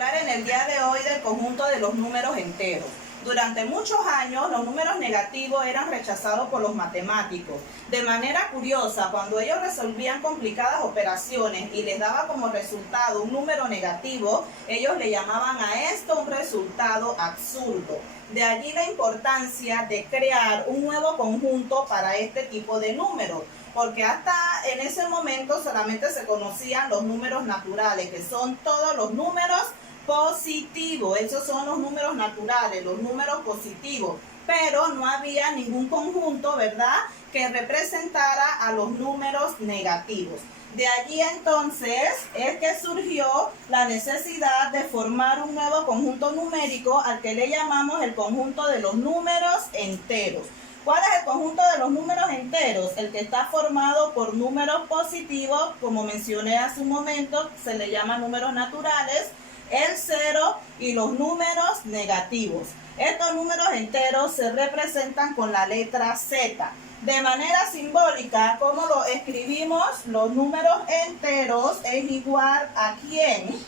hablar en el día de hoy del conjunto de los números enteros. Durante muchos años los números negativos eran rechazados por los matemáticos. De manera curiosa, cuando ellos resolvían complicadas operaciones y les daba como resultado un número negativo, ellos le llamaban a esto un resultado absurdo. De allí la importancia de crear un nuevo conjunto para este tipo de números, porque hasta en ese momento solamente se conocían los números naturales, que son todos los números positivos. Esos son los números naturales, los números positivos, pero no había ningún conjunto, ¿verdad?, que representara a los números negativos. De allí entonces es que surgió la necesidad de formar un nuevo conjunto numérico al que le llamamos el conjunto de los números enteros. ¿Cuál es el conjunto de los números enteros? El que está formado por números positivos, como mencioné hace un momento, se le llama números naturales, el 0 y los números negativos. Estos números enteros se representan con la letra Z. De manera simbólica, ¿cómo lo escribimos? Los números enteros es igual ¿a quién?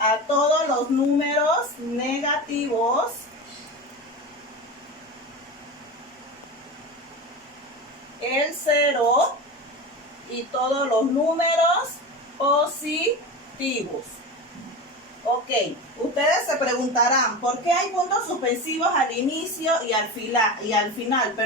A todos los números negativos el 0 y todos los números positivos. Ok, ustedes se preguntarán, ¿por qué hay puntos suspensivos al inicio y al final?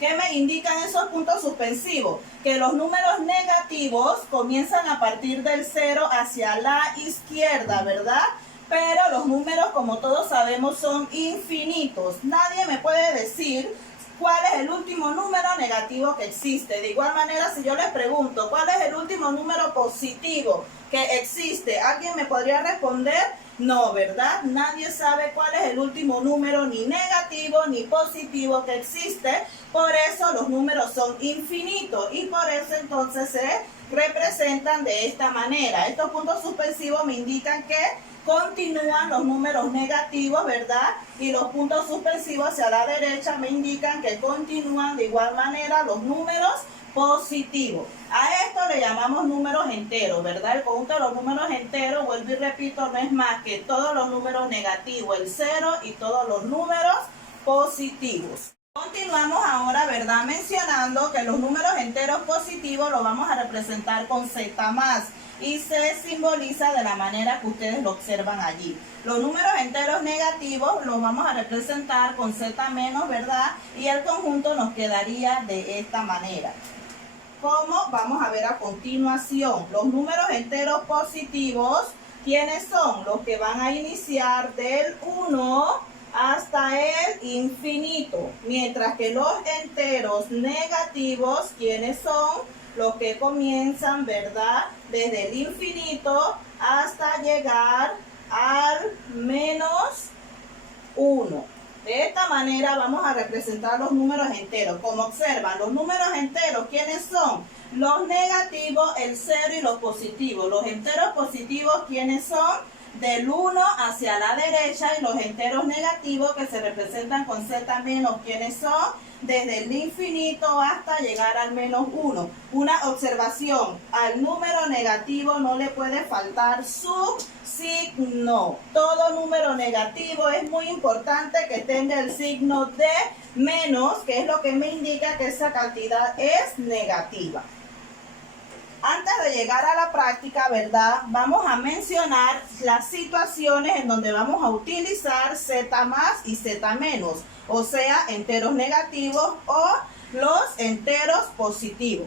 ¿Qué me indican esos puntos suspensivos? Que los números negativos comienzan a partir del 0 hacia la izquierda, ¿verdad? Pero los números, como todos sabemos, son infinitos. Nadie me puede decir ¿cuál es el último número negativo que existe? De igual manera, si yo les pregunto, ¿cuál es el último número positivo que existe? ¿Alguien me podría responder? No, ¿verdad? Nadie sabe cuál es el último número ni negativo ni positivo que existe. Por eso los números son infinitos y por eso entonces se representan de esta manera. Estos puntos suspensivos me indican que continúan los números negativos, ¿verdad? Y los puntos suspensivos hacia la derecha me indican que continúan de igual manera los números positivos. A esto le llamamos números enteros, ¿verdad? El conjunto de los números enteros, vuelvo y repito, no es más que todos los números negativos, el 0 y todos los números positivos. Continuamos ahora, ¿verdad?, mencionando que los números enteros positivos los vamos a representar con Z más. Y se simboliza de la manera que ustedes lo observan allí. Los números enteros negativos los vamos a representar con Z menos, ¿verdad? Y el conjunto nos quedaría de esta manera. ¿Cómo? Vamos a ver a continuación. Los números enteros positivos, ¿quiénes son? Los que van a iniciar del 1 hasta el infinito. Mientras que los enteros negativos, ¿quiénes son? Los que comienzan, ¿verdad?, desde el infinito hasta llegar al menos 1. De esta manera vamos a representar los números enteros. Como observan, los números enteros, ¿quiénes son? Los negativos, el 0 y los positivos. Los enteros positivos, ¿quiénes son? Del 1 hacia la derecha, y los enteros negativos que se representan con Z menos, ¿quiénes son? Desde el infinito hasta llegar al menos 1. Una observación, al número negativo no le puede faltar su signo. Todo número negativo es muy importante que tenga el signo de menos, que es lo que me indica que esa cantidad es negativa. Antes de llegar a la práctica, ¿verdad?, vamos a mencionar las situaciones en donde vamos a utilizar Z más y Z menos, o sea, enteros negativos o los enteros positivos.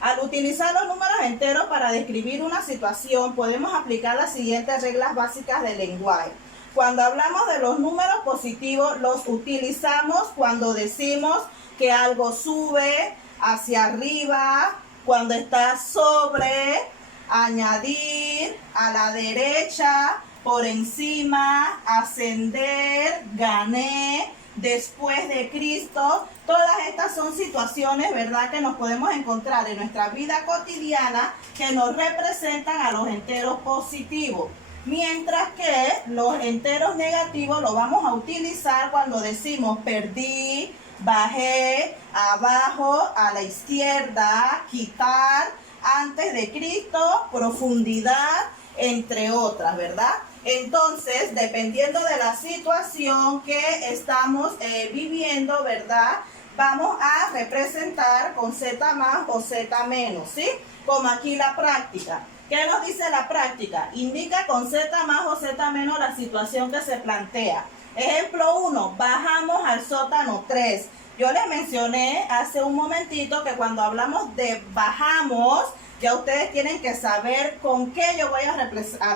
Al utilizar los números enteros para describir una situación, podemos aplicar las siguientes reglas básicas del lenguaje. Cuando hablamos de los números positivos, los utilizamos cuando decimos que algo sube hacia arriba, cuando está sobre, añadir, a la derecha, por encima, ascender, gané, después de Cristo. Todas estas son situaciones, ¿verdad?, que nos podemos encontrar en nuestra vida cotidiana que nos representan a los enteros positivos. Mientras que los enteros negativos los vamos a utilizar cuando decimos perdí, bajé, abajo, a la izquierda, quitar, antes de Cristo, profundidad, entre otras, ¿verdad? Entonces, dependiendo de la situación que estamos viviendo, ¿verdad? Vamos a representar con Z más o Z menos, ¿sí? Como aquí la práctica. ¿Qué nos dice la práctica? Indica con Z más o Z menos la situación que se plantea. Ejemplo 1, bajamos al sótano 3. Yo les mencioné hace un momentito que cuando hablamos de bajamos, ya ustedes tienen que saber con qué yo voy a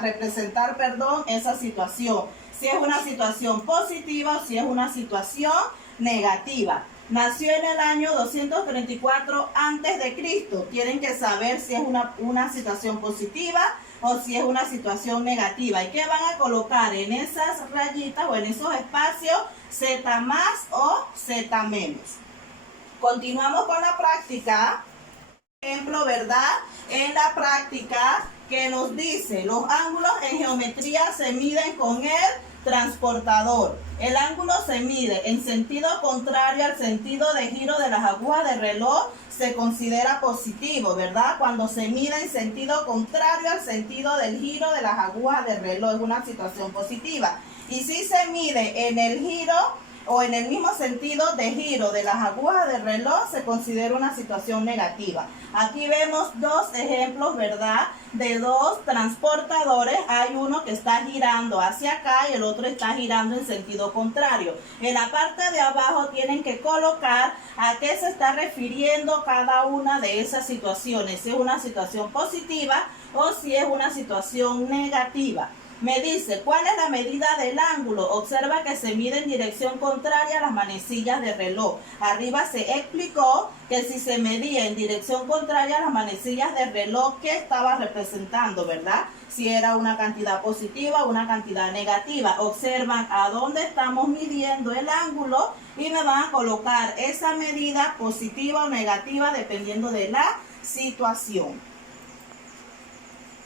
representar, esa situación. Si es una situación positiva o si es una situación negativa. Nació en el año 234 antes de Cristo. Tienen que saber si es una situación positiva o si es una situación negativa. ¿Y qué van a colocar en esas rayitas o en esos espacios? Z más o Z menos. Continuamos con la práctica. Ejemplo, ¿verdad? En la práctica que nos dice, los ángulos en geometría se miden con el transportador. El ángulo se mide en sentido contrario al sentido de giro de las agujas de reloj, se considera positivo, ¿verdad? Cuando se mide en sentido contrario al sentido del giro de las agujas de reloj, es una situación positiva. Y si se mide en el giro o en el mismo sentido de giro de las agujas del reloj, se considera una situación negativa. Aquí vemos dos ejemplos, ¿verdad? De dos transportadores. Hay uno que está girando hacia acá y el otro está girando en sentido contrario. En la parte de abajo tienen que colocar a qué se está refiriendo cada una de esas situaciones. Si es una situación positiva o si es una situación negativa. Me dice, ¿cuál es la medida del ángulo? Observa que se mide en dirección contraria a las manecillas de reloj. Arriba se explicó que si se medía en dirección contraria a las manecillas de reloj, ¿qué estaba representando, verdad? Si era una cantidad positiva o una cantidad negativa. Observan a dónde estamos midiendo el ángulo y me van a colocar esa medida positiva o negativa dependiendo de la situación.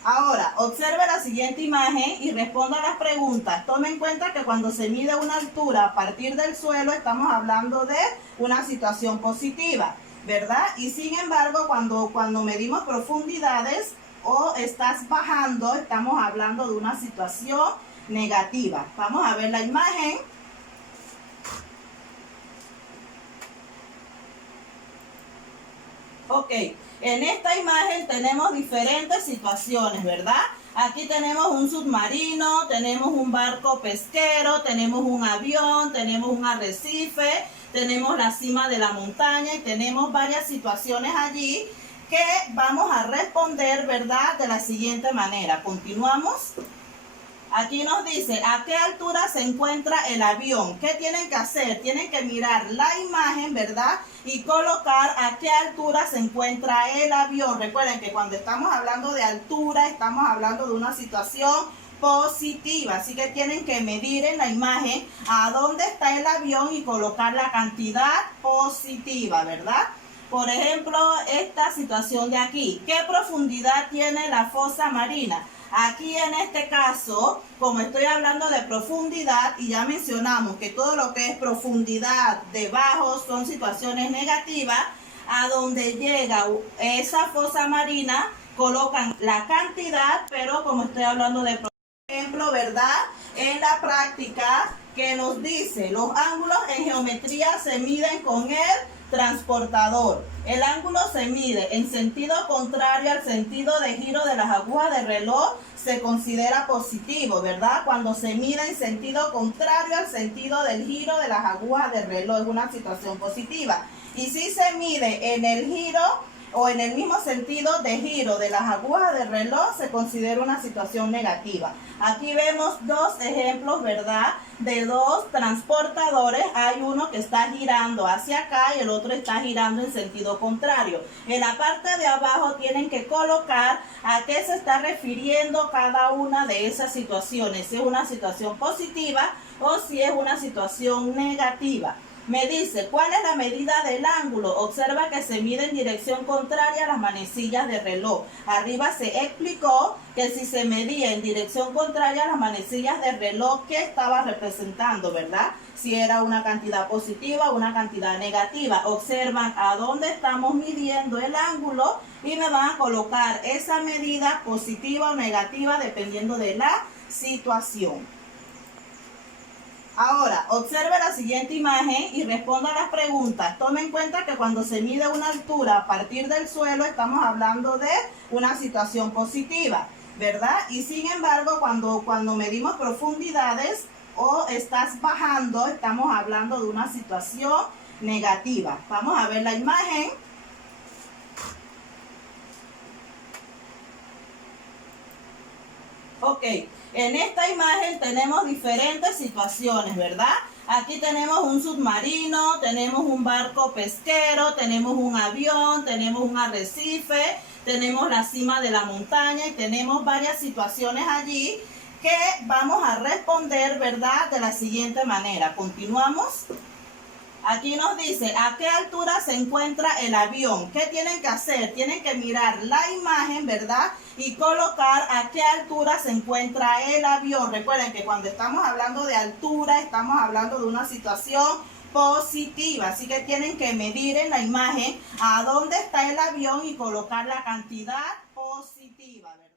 Ahora, observe la siguiente imagen y responda a las preguntas. Tome en cuenta que cuando se mide una altura a partir del suelo, estamos hablando de una situación positiva, ¿verdad? Y sin embargo, cuando medimos profundidades o estás bajando, estamos hablando de una situación negativa. Vamos a ver la imagen. Ok, en esta imagen tenemos diferentes situaciones, ¿verdad? Aquí tenemos un submarino, tenemos un barco pesquero, tenemos un avión, tenemos un arrecife, tenemos la cima de la montaña y tenemos varias situaciones allí que vamos a responder, ¿verdad? De la siguiente manera. Continuamos. Aquí nos dice, ¿a qué altura se encuentra el avión? ¿Qué tienen que hacer? Tienen que mirar la imagen, ¿verdad? Y colocar a qué altura se encuentra el avión. Recuerden que cuando estamos hablando de altura, estamos hablando de una situación positiva. Así que tienen que medir en la imagen a dónde está el avión y colocar la cantidad positiva, ¿verdad? Por ejemplo, esta situación de aquí. ¿Qué profundidad tiene la fosa marina? Aquí en este caso, como estoy hablando de profundidad y ya mencionamos que todo lo que es profundidad debajo son situaciones negativas, a donde llega esa fosa marina colocan la cantidad, pero como estoy hablando de ejemplo, ¿verdad? En la práctica que nos dice, los ángulos en geometría se miden con el transportador. El ángulo se mide en sentido contrario al sentido de giro de las agujas de reloj, se considera positivo, ¿verdad? Cuando se mide en sentido contrario al sentido del giro de las agujas de reloj, es una situación positiva. Y si se mide en el giro o en el mismo sentido de giro de las agujas del reloj, se considera una situación negativa. Aquí vemos dos ejemplos, ¿verdad? De dos transportadores. Hay uno que está girando hacia acá y el otro está girando en sentido contrario. En la parte de abajo tienen que colocar a qué se está refiriendo cada una de esas situaciones. Si es una situación positiva o si es una situación negativa. Me dice, ¿cuál es la medida del ángulo? Observa que se mide en dirección contraria a las manecillas de reloj. Arriba se explicó que si se medía en dirección contraria a las manecillas de reloj, ¿qué estaba representando, verdad? Si era una cantidad positiva o una cantidad negativa. Observan a dónde estamos midiendo el ángulo y me van a colocar esa medida positiva o negativa dependiendo de la situación. Ahora, observe la siguiente imagen y responda a las preguntas. Tome en cuenta que cuando se mide una altura a partir del suelo, estamos hablando de una situación positiva, ¿verdad? Y sin embargo, cuando medimos profundidades o estás bajando, estamos hablando de una situación negativa. Vamos a ver la imagen. Ok, en esta imagen tenemos diferentes situaciones, ¿verdad? Aquí tenemos un submarino, tenemos un barco pesquero, tenemos un avión, tenemos un arrecife, tenemos la cima de la montaña y tenemos varias situaciones allí que vamos a responder, ¿verdad? De la siguiente manera. Continuamos. Aquí nos dice, ¿a qué altura se encuentra el avión? ¿Qué tienen que hacer? Tienen que mirar la imagen, ¿verdad? Y colocar a qué altura se encuentra el avión. Recuerden que cuando estamos hablando de altura, estamos hablando de una situación positiva. Así que tienen que medir en la imagen a dónde está el avión y colocar la cantidad positiva, ¿verdad?